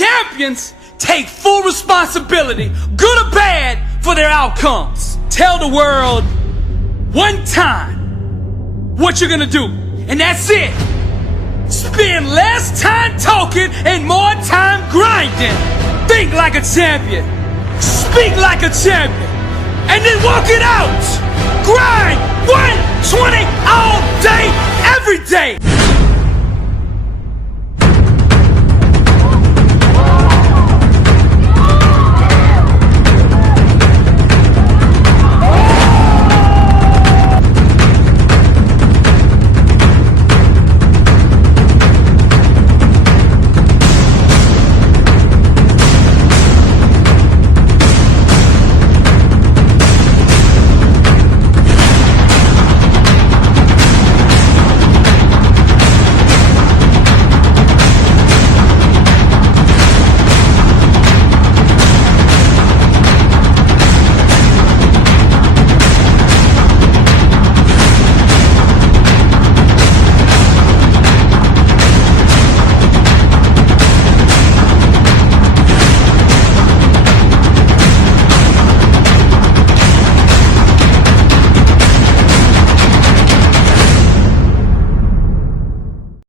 champions take full responsibility, good or bad, for their outcomes. Tell the world one time what you're gonna do, and that's it. Spend less time talking and more time grinding. Think like a champion, speak like a champion, and then walk it out. Grind 120 all day, every day.